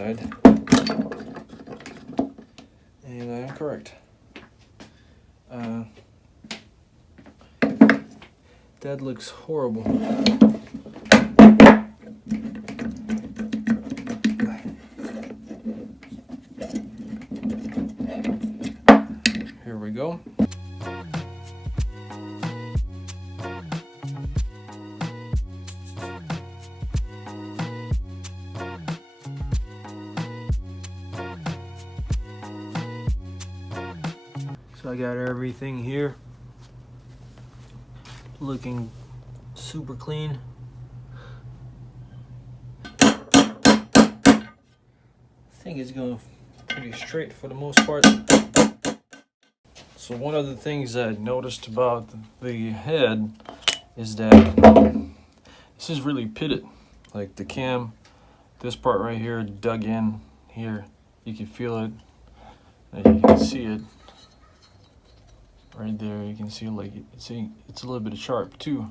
side. And I am correct. That looks horrible. Here we go. So I got everything here looking super clean. I think it's going pretty straight for the most part. So one of the things I noticed about the head is that this is really pitted. Like the cam, this part right here dug in here. You can feel it. And you can see it right there. You can see like it's a little bit sharp too.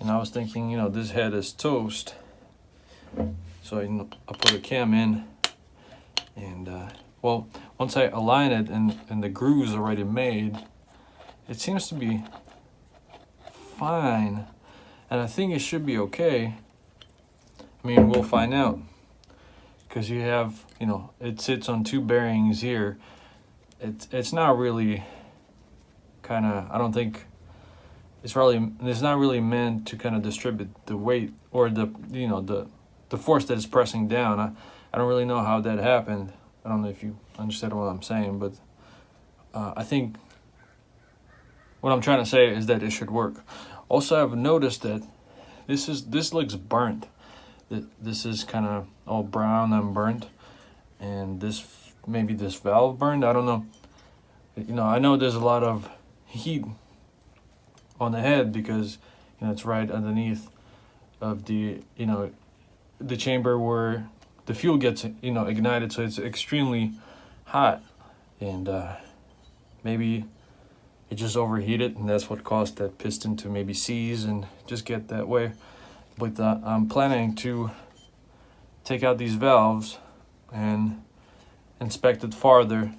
And I was thinking, you know, this head is toast. So I put a cam in, and well, once I align it and the groove's already made, it seems to be fine, and I think it should be okay. I mean, we'll find out, because you have, you know, it sits on two bearings here. It's not really kind of, I don't think it's not really meant to kind of distribute the weight or the, you know, the force that is pressing down. I don't really know how that happened. I don't know if you understand what I'm saying, but I think what I'm trying to say is that it should work. Also, I've noticed that this looks burnt. This is kind of all brown and burnt, and maybe this valve burned. I don't know. You know, I know there's a lot of heat on the head because, you know, it's right underneath of the, you know, the chamber where the fuel gets, you know, ignited, so it's extremely hot, and maybe it just overheated, and that's what caused that piston to maybe seize and just get that way. But I'm planning to take out these valves and inspect it farther.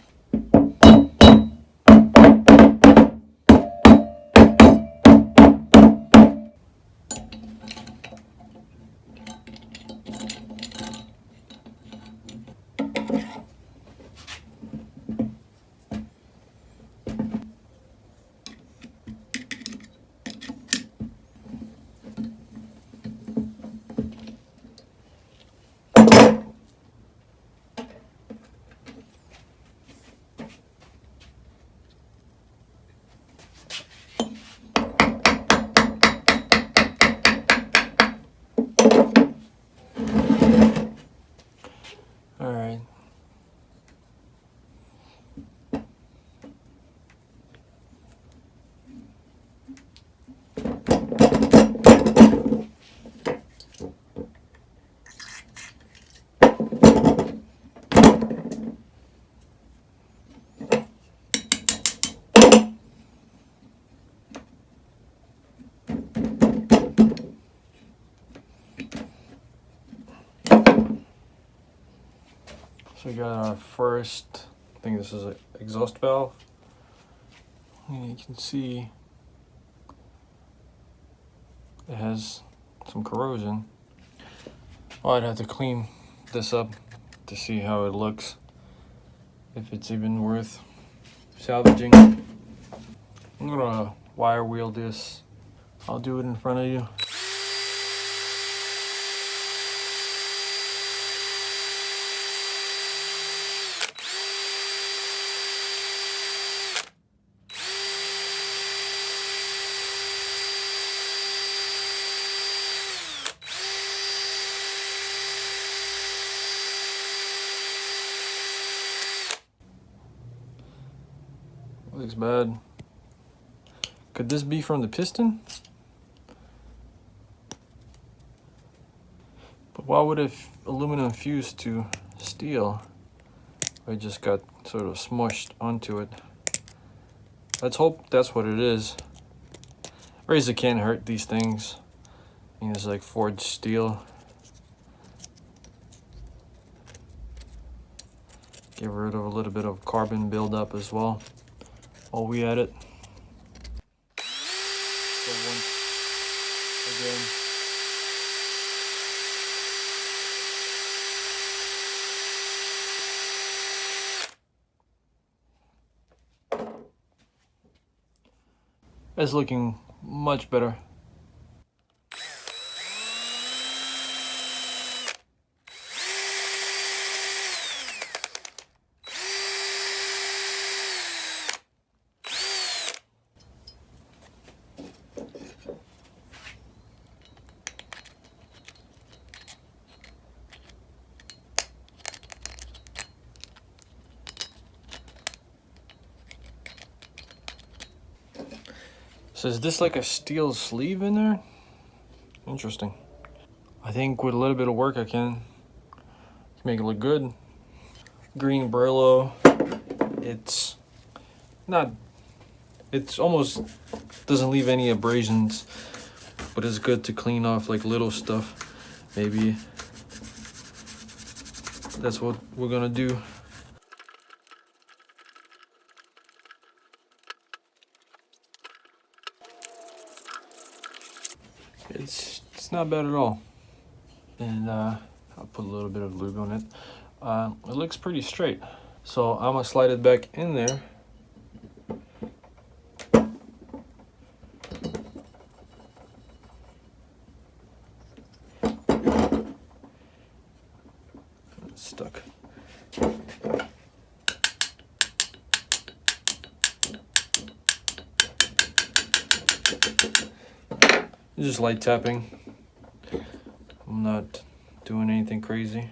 All right. So we got our first, I think this is an exhaust valve. And you can see it has some corrosion. Well, I'd have to clean this up to see how it looks, if it's even worth salvaging. I'm gonna wire wheel this. I'll do it in front of you. Looks bad. Could this be from the piston? But why would it aluminum fuse to steel? It just got sort of smushed onto it. Let's hope that's what it is. Razor can't hurt these things. I mean, it's like forged steel. Get rid of a little bit of carbon buildup as well while we at it. So once again, it's looking much better. So is this like a steel sleeve in there? Interesting. I think with a little bit of work I can make it look good. Green Brillo. It's almost doesn't leave any abrasions, but it's good to clean off like little stuff. Maybe that's what we're gonna do. It's not bad at all. And I'll put a little bit of lube on it. It looks pretty straight. So I'm gonna slide it back in there. It's stuck. Just light tapping. I'm not doing anything crazy.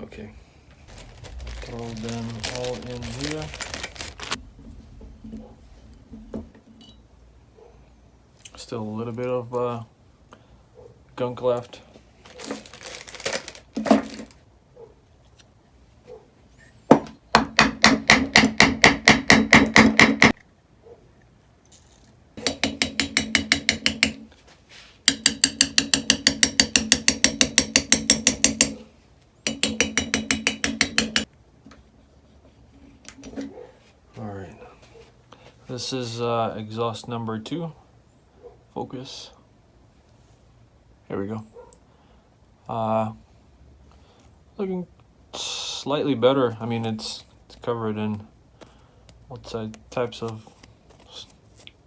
Okay. Throw them all in here. Still a little bit of gunk left. This is exhaust number 2. Focus. Here we go. Looking slightly better. I mean, it's covered in types of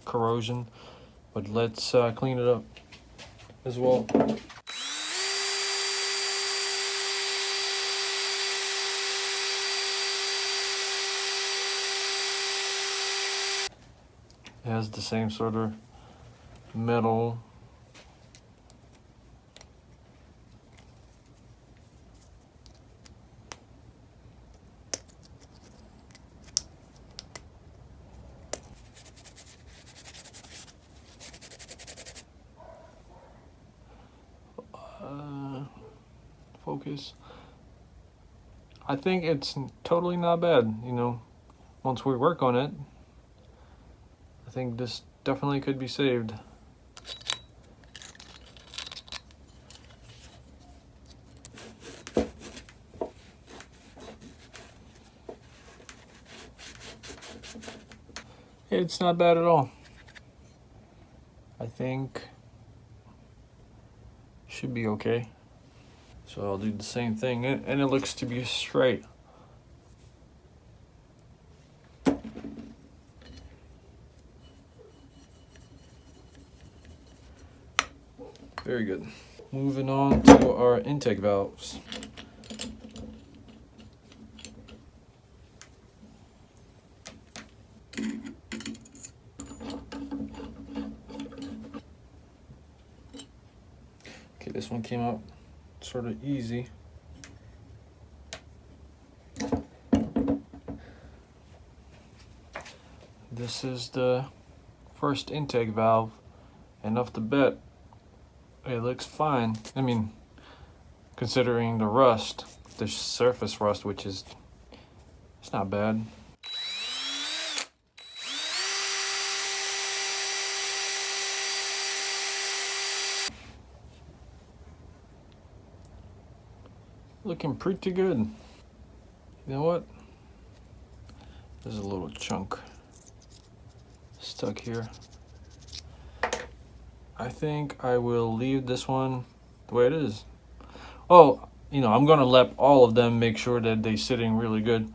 corrosion, but let's clean it up as well. It has the same sort of metal. Focus. I think it's totally not bad, you know, once we work on it. I think this definitely could be saved. It's not bad at all. I think should be okay. So I'll do the same thing, and it looks to be straight. Very good. Moving on to our intake valves. Okay, this one came out sort of easy. This is the first intake valve, and off the bat, it looks fine. I mean, considering the rust, the surface rust, which is, it's not bad. Looking pretty good. You know what? There's a little chunk stuck here. I think I will leave this one the way it is. Oh, you know, I'm gonna lap all of them, make sure that they're sitting really good.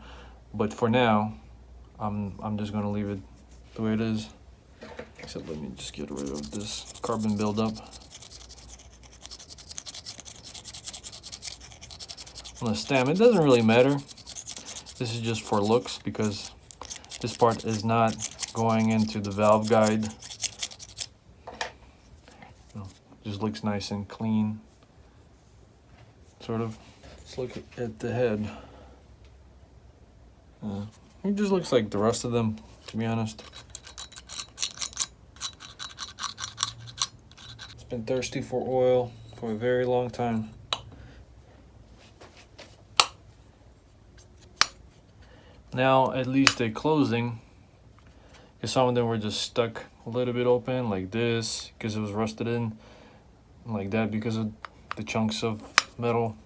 But for now, I'm just gonna leave it the way it is. Except let me just get rid of this carbon buildup. On the stem, it doesn't really matter. This is just for looks because this part is not going into the valve guide. You know, just looks nice and clean, sort of. Let's look at the head. It just looks like the rest of them, to be honest. It's been thirsty for oil for a very long time. Now at least they're closing, because some of them were just stuck a little bit open like this because it was rusted in, and like that because of the chunks of metal,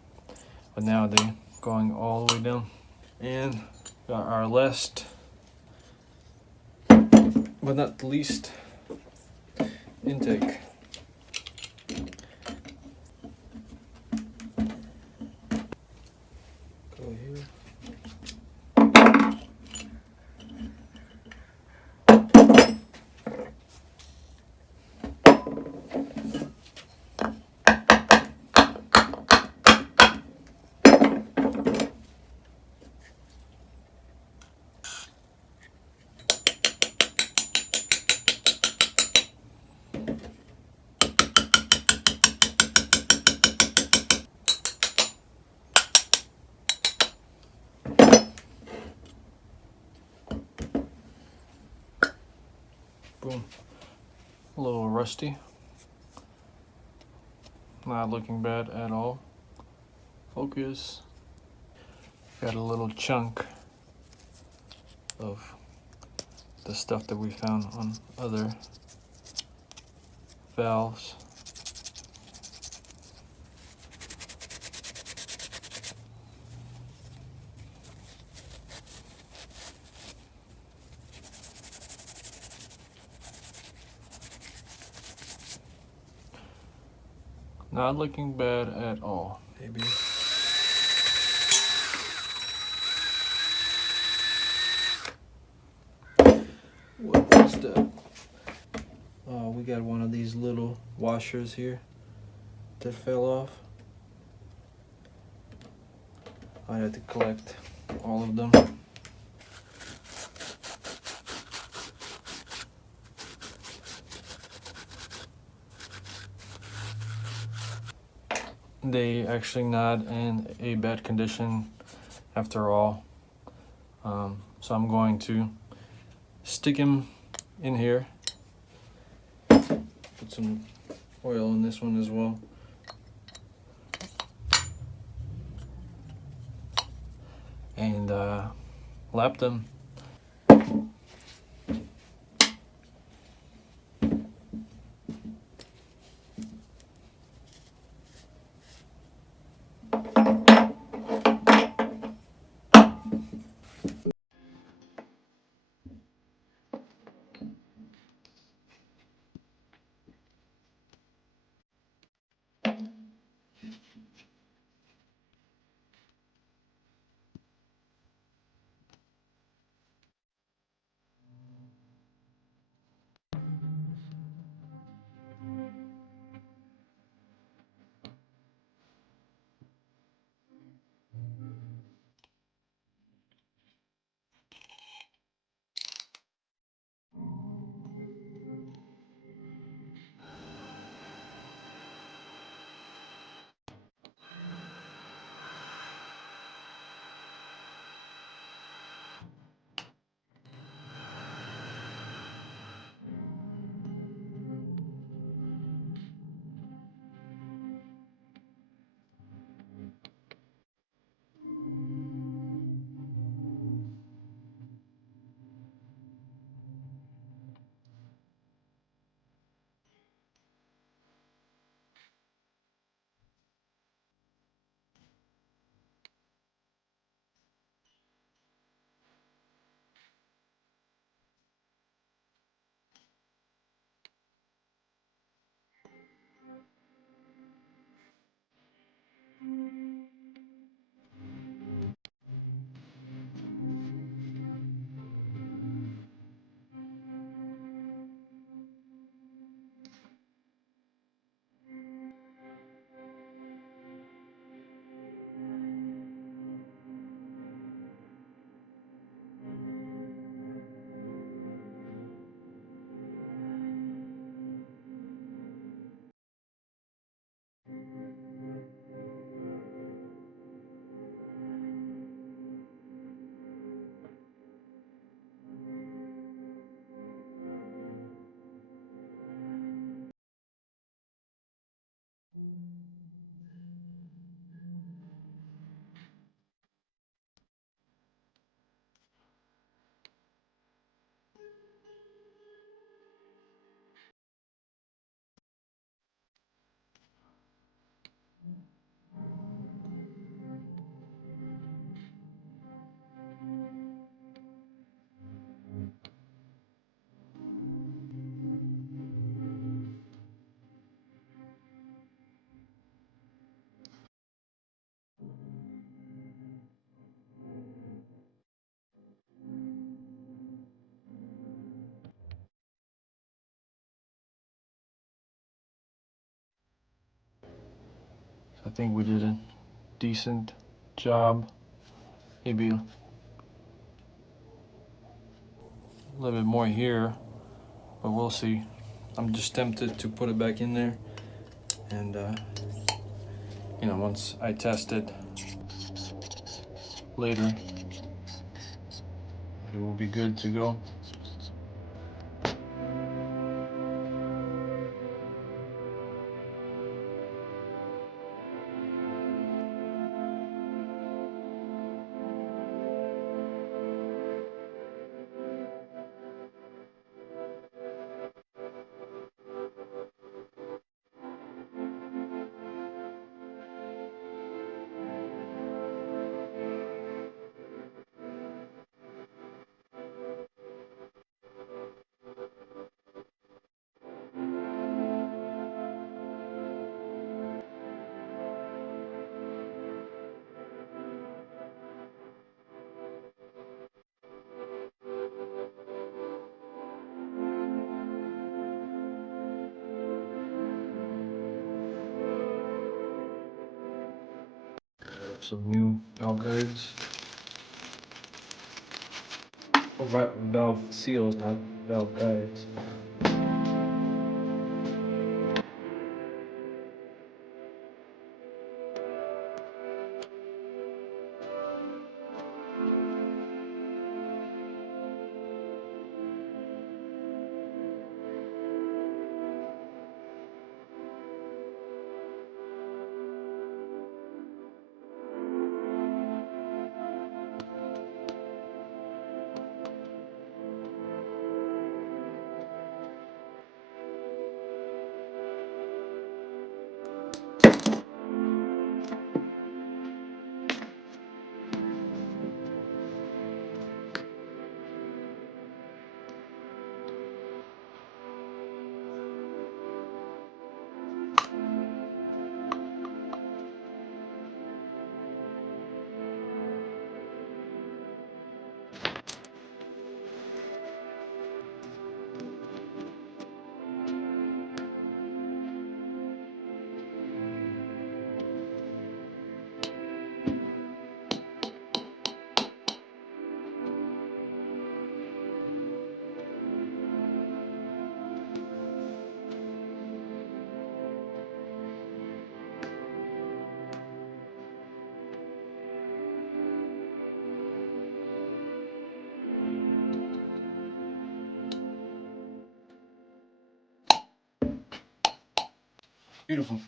but now they're going all the way down. And got our last but not the least intake. Go here. Boom. A little rusty. Not looking bad at all. Focus. Got a little chunk of the stuff that we found on other valves. Not looking bad at all. Maybe. What was that? Oh, we got one of these little washers here that fell off. I had to collect all of them. They actually not in a bad condition after all. So I'm going to stick him in here. Put some oil in this one as well. And lap them. I think we did a decent job. Maybe a little bit more here, but we'll see. I'm just tempted to put it back in there, and you know, once I test it later, it will be good to go. Some new valve guides. Oh, right, valve seals, not valve guides. Beautiful.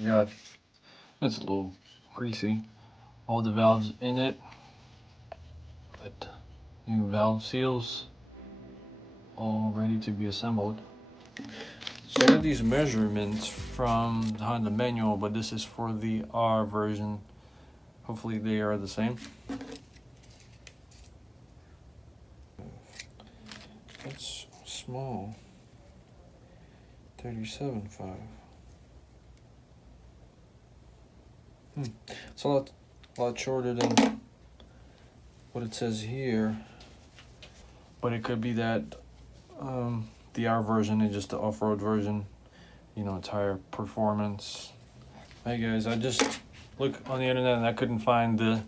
Yeah, it's a little greasy. All the valves in it, but new valve seals all ready to be assembled. So I have these measurements from the Honda manual, but this is for the R version. Hopefully they are the same. That's small. 37.5. It's a lot shorter than what it says here, but it could be that the R version is just the off-road version. You know, it's higher performance. Hey guys, I just looked on the internet and I couldn't find the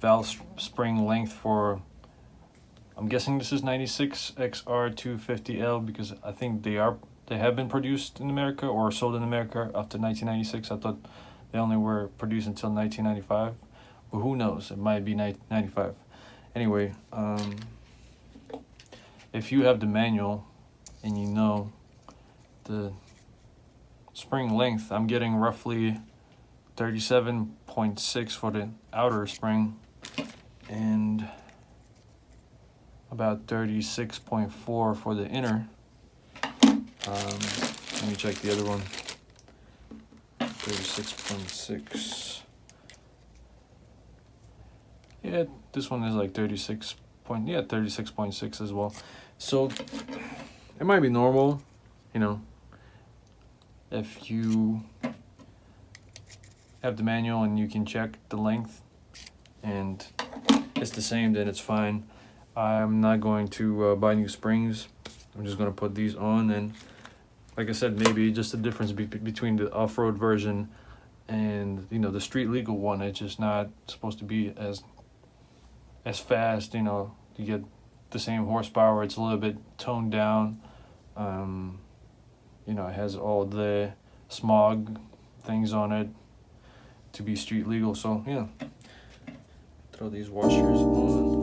valve spring length for, I'm guessing this is 96 XR250L, because I think they have been produced in America or sold in America after 1996. I thought they only were produced until 1995, but who knows, it might be 95. Anyway, if you have the manual and you know the spring length, I'm getting roughly 37.6 for the outer spring and about 36.4 for the inner. Let me check the other one. 36.6. Yeah, this one is like 36.6 as well. So it might be normal, you know, if you have the manual and you can check the length and it's the same, then it's fine. I'm not going to buy new springs. I'm just going to put these on, and like I said, maybe just the difference between the off-road version and you know, the street legal one, it's just not supposed to be as fast. You know, you get the same horsepower. It's a little bit toned down. You know, it has all the smog things on it to be street legal. So yeah, throw these washers on.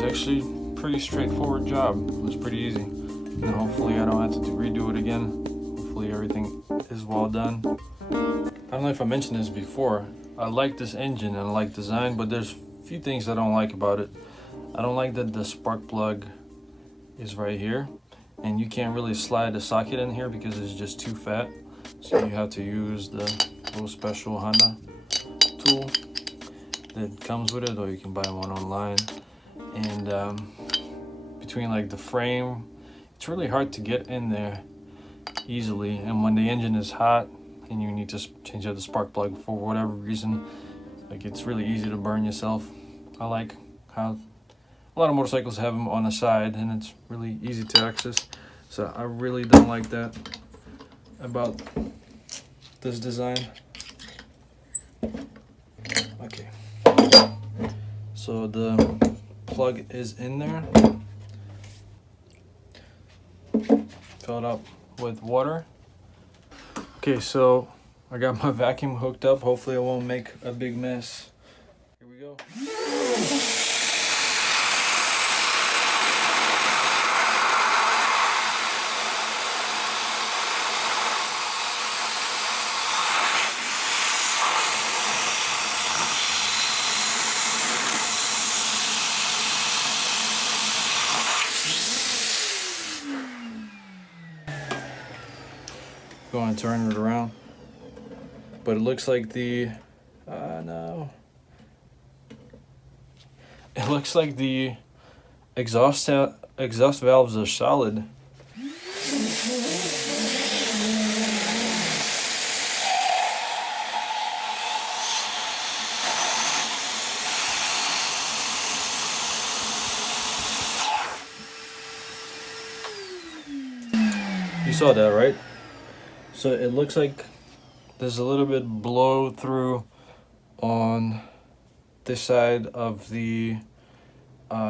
Actually pretty straightforward job. It was pretty easy, and hopefully I don't have to redo it again. Hopefully everything is well done. I don't know if I mentioned this before. I like this engine and I like design, but there's a few things I don't like about it. I don't like that the spark plug is right here, and you can't really slide the socket in here because it's just too fat. So you have to use the little special Honda tool that comes with it, or you can buy one online. And between like the frame, it's really hard to get in there easily, and when the engine is hot and you need to change out the spark plug for whatever reason, like, it's really easy to burn yourself. I like how a lot of motorcycles have them on the side and it's really easy to access, so I really don't like that about this design. Okay, so the plug is in there, filled up with water. Okay, so I got my vacuum hooked up. Hopefully I won't make a big mess. Here we go. Going to turn it around, but it looks like the no, it looks like the exhaust valves are solid. You saw that, right? So it looks like there's a little bit blow through on this side of the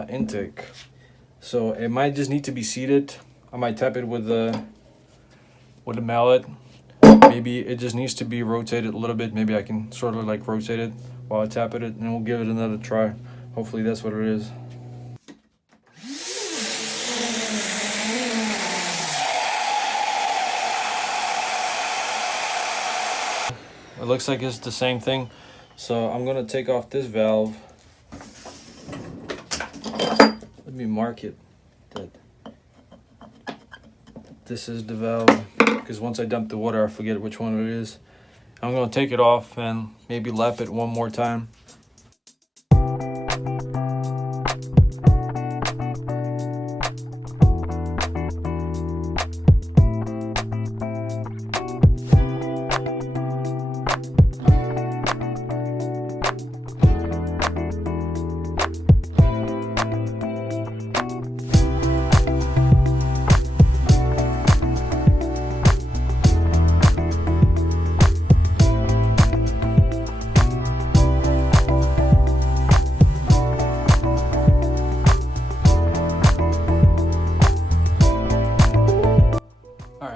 intake. So it might just need to be seated. I might tap it with a mallet. Maybe it just needs to be rotated a little bit. Maybe I can sort of like rotate it while I tap it, and we'll give it another try. Hopefully that's what it is. It looks like it's the same thing. So I'm gonna take off this valve. Let me mark it that this is the valve, because once I dump the water I forget which one it is. I'm gonna take it off and maybe lap it one more time.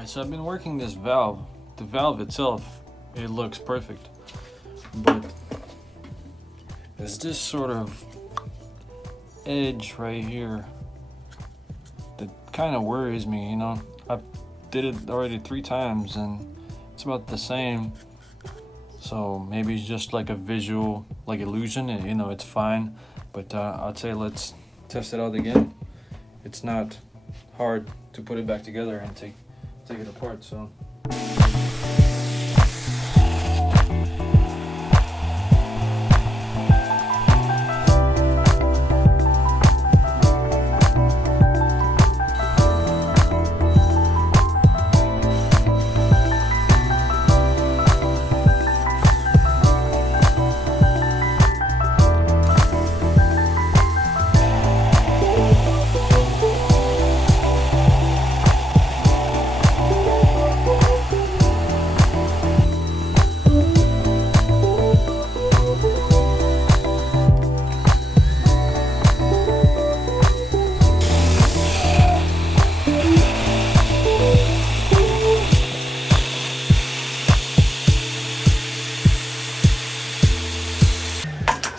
So I've been working this valve. The valve itself, it looks perfect, but there's this sort of edge right here that kind of worries me, you know. I did it already 3 times and it's about the same. So maybe it's just like a visual like illusion, and you know, it's fine. But I'd say let's test it out again. It's not hard to put it back together and take it apart, so.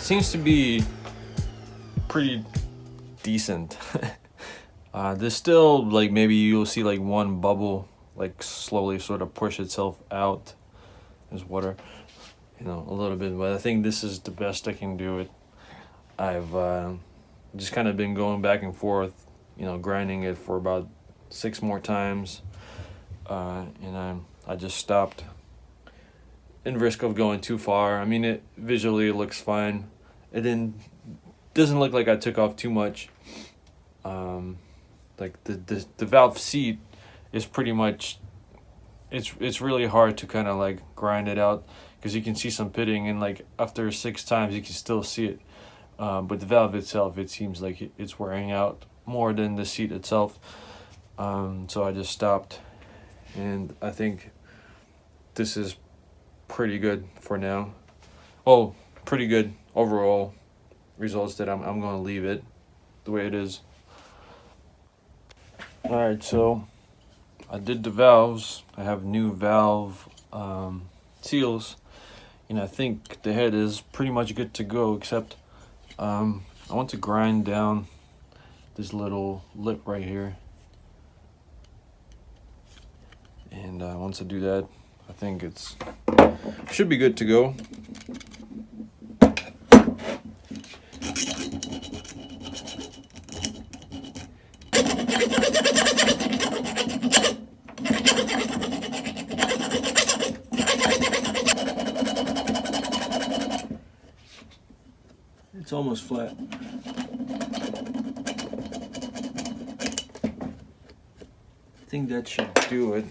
Seems to be pretty decent. There's still like, maybe you'll see like one bubble like slowly sort of push itself out. There's water, you know, a little bit, but I think this is the best I can do it. I've just kind of been going back and forth, you know, grinding it for about 6 more times, and I just stopped in risk of going too far. I mean, it visually it looks fine. It doesn't look like I took off too much. Like the valve seat is pretty much, it's really hard to kind of like grind it out, because you can see some pitting, and like after 6 times you can still see it. But the valve itself, it seems like it's wearing out more than the seat itself. So I just stopped, and I think this is pretty good for now. Oh, pretty good overall results that I'm going to leave it the way it is. Alright, so I did the valves. I have new valve seals, and I think the head is pretty much good to go, except I want to grind down this little lip right here, and once I do that, I think it's should be good to go. It's almost flat. I think that should do it.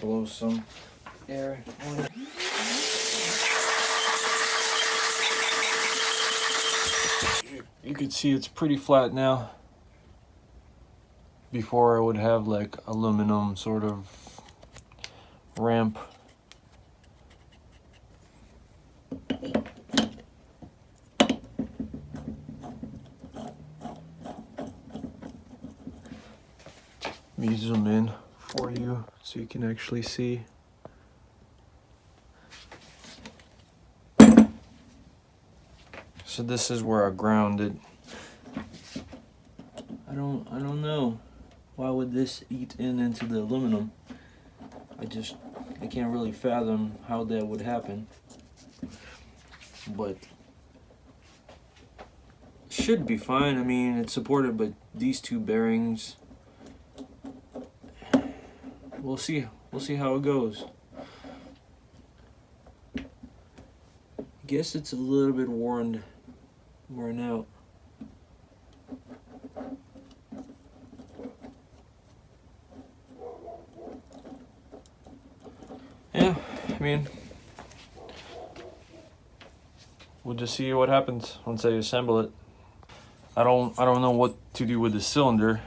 Blow some air on it. You can see it's pretty flat now. Before I would have like aluminum sort of ramp. Let me zoom in for you so you can actually see. So this is where I ground it. I don't know. Why would this eat into the aluminum? I just I can't really fathom how that would happen, but should be fine. I mean, it's supported by these two bearings. We'll see how it goes. I guess it's a little bit worn out. Yeah, I mean, we'll just see what happens once I assemble it. I don't know what to do with the cylinder.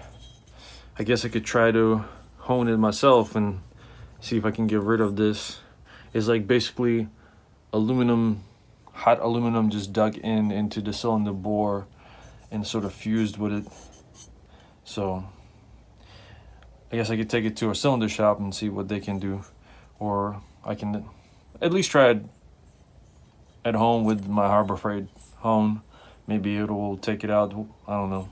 I guess I could try to hone it myself and see if I can get rid of this. It's like basically aluminum, hot aluminum just dug into the cylinder bore and sort of fused with it. So I guess I could take it to a cylinder shop and see what they can do, or I can at least try it at home with my Harbor Freight hone. Maybe it will take it out. I don't know.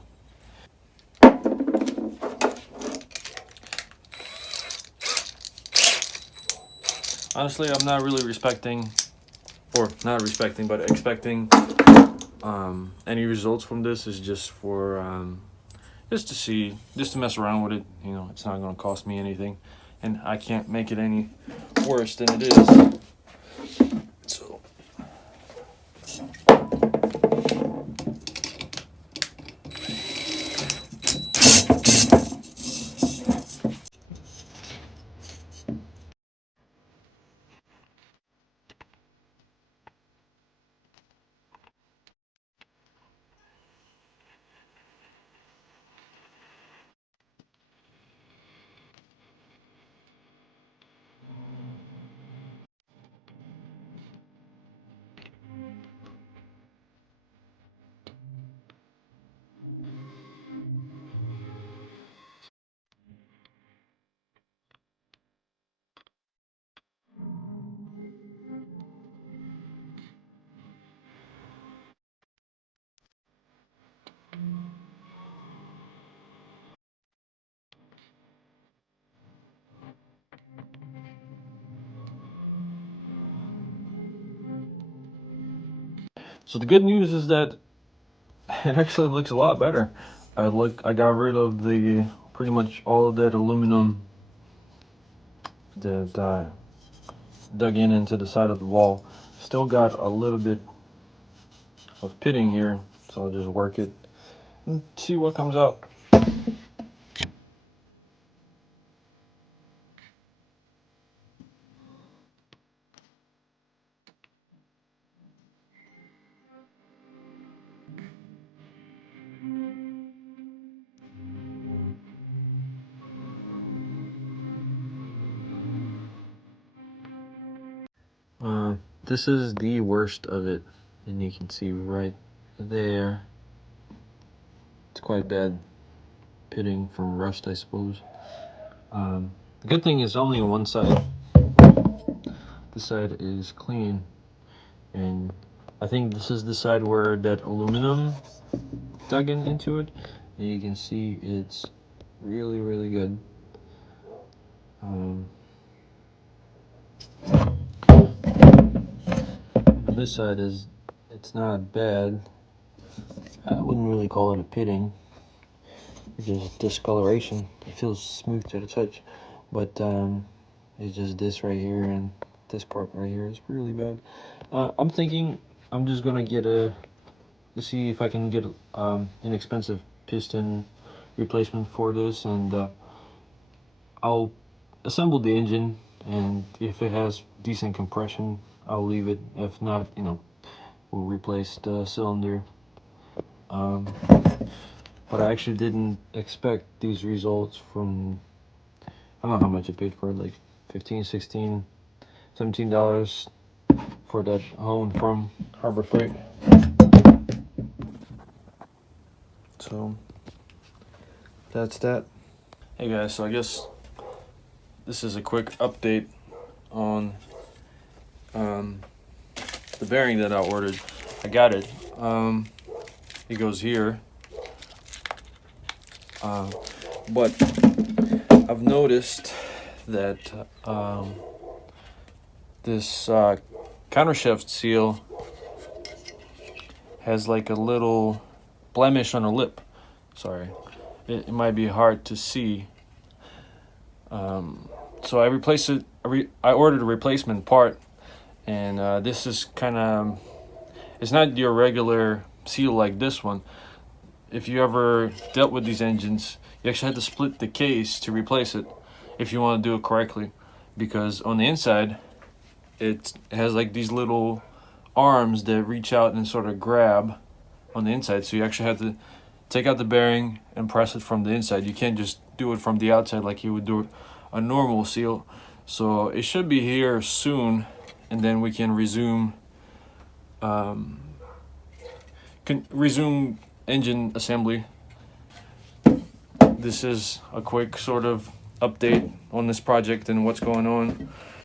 Honestly, I'm not really expecting any results from this. Is just for just to see, just to mess around with it. You know, it's not going to cost me anything, and I can't make it any worse than it is. So the good news is that it actually looks a lot better. I got rid of the pretty much all of that aluminum that dug into the side of the wall. Still got a little bit of pitting here, so I'll just work it and see what comes out. This is the worst of it, and you can see right there. It's quite bad pitting from rust, I suppose. The good thing is only on one side. This side is clean, and I think this is the side where that aluminum dug into it, and you can see it's really, really good. This side it's not bad. I wouldn't really call it a pitting. It's just discoloration. It feels smooth to the touch, but it's just this right here and this part right here is really bad. I'm thinking I'm just gonna get to see if I can get inexpensive piston replacement for this, and I'll assemble the engine, and if it has decent compression, I'll leave it. If not, you know, we'll replace the cylinder. But I actually didn't expect these results from, I don't know how much I paid for it, like $15, $16, $17 for that hone from Harbor Freight. So that's that. Hey guys, so I guess this is a quick update on the bearing that I ordered. I got it. It goes here. But I've noticed that this countershaft seal has like a little blemish on the lip. Sorry, it might be hard to see. So I replaced it. I ordered a replacement part, and this is kind of, it's not your regular seal like this one. If you ever dealt with these engines, you actually had to split the case to replace it if you want to do it correctly, because on the inside it has like these little arms that reach out and sort of grab on the inside, so you actually have to take out the bearing and press it from the inside. You can't just do it from the outside like you would do a normal seal. So it should be here soon, and then we can resume engine assembly. This is a quick sort of update on this project and what's going on.